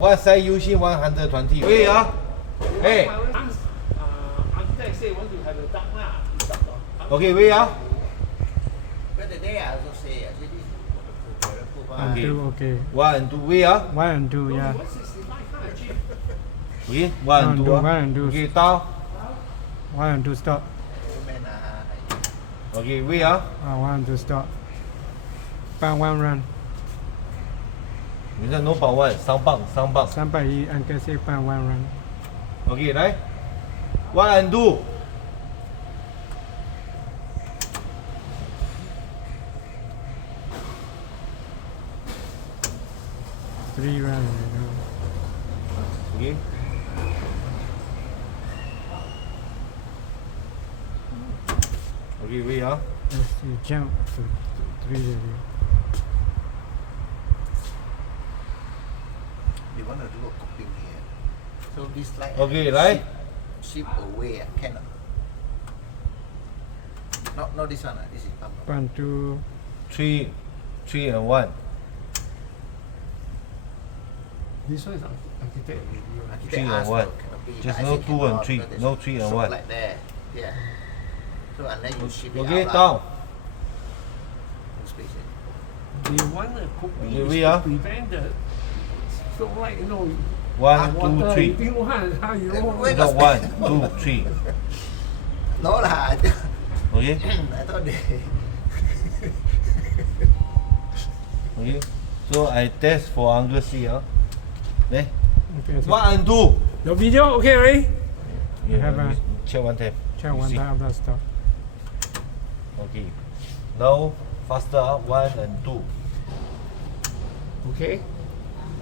What size using 120? Wait, hey. Architect say want to have a dark lah. Okay, wait, But the day I also say, I said this is for the football. Okay. Okay. 1 and 2, wait, 1 and 2, yeah. 165 can't achieve. Okay, 1 and 2, 1 and 2. Okay, down. 1 and 2 stop. Okay, wait, 1 and 2 stop. Bang 1 run. 你看 no 保1 3磅301 anh cái xe bang 1 run. Okay, 来 1 and 2. Three run. Okay. Okay, wait, Yes, you jump to 3 already. They want to do a coping here. So this light Okay, right? ship away, cannot. Not this one, this is pump. 1, 2. 3 and 1. This one is architect. 3 and 1. Just no 2 and 3. No 3 and 1. Like that. Yeah. So unless you ship it Okay, out, down. no space. They want a coping Okay, is we to are. prevent the so like 1, water 2, 3. 一定换它以后 Not 1, 2, 3. No lah. Okay? I thought they. Okay. So I test for Uncle C. There. Okay, so 1 and 2. The video okay right? You have a check one time. check You 1 see. time after stop. Okay. Now faster 1 and 2. Okay.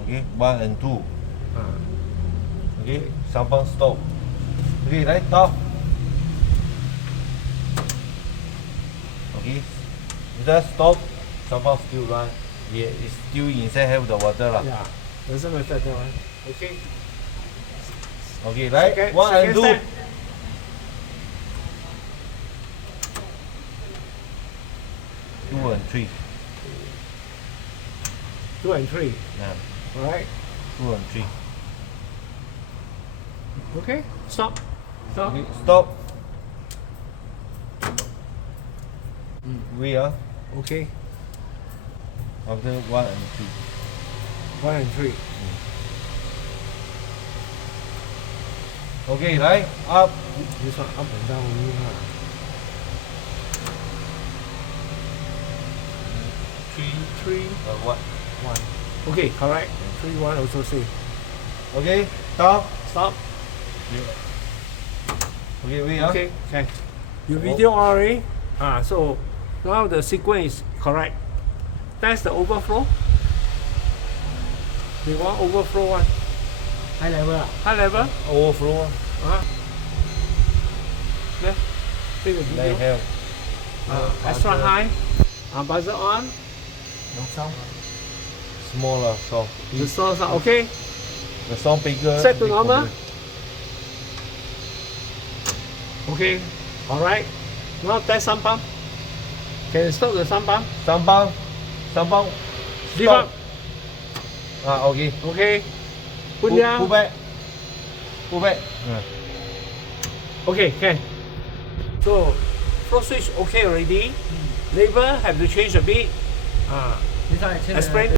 Okay. 1 and 2. Okay. 3磅 stop. Okay, 来到。Okay. You just stop. 3磅 still run. Yeah, it's still inside have the water lah. Yeah. Doesn't matter that one. Okay. Okay, 来 Second- 1 and second 2. step. 2 and 3. 2 and 3. Yeah. Alright. 2 and 3. Okay. Stop. Stop. Okay, stop. We are Okay. after 1 and 3. 1 and 3. Okay, 来 up. This one up and down only lah. 3, 1. 1. Okay, correct. 3, 1 also say. Okay, down. Stop. Okay, we are. Okay, okay. Your video already. So now the sequence is correct. That's the overflow. They want overflow one. High level. High level. Overflow. Yeah. Take the They video. have Extra high. Buzzer on. No sound. smaller song. The source are okay. The song bigger. Set to they normal. complete. Okay. Alright. Now test sun pump. Can you stop the sun pump? 3磅 Give up. Okay. Okay. Put Pull down. back. Pull back. Okay, can. So flow switch okay already. Label have to change a bit. This one I change. Explain.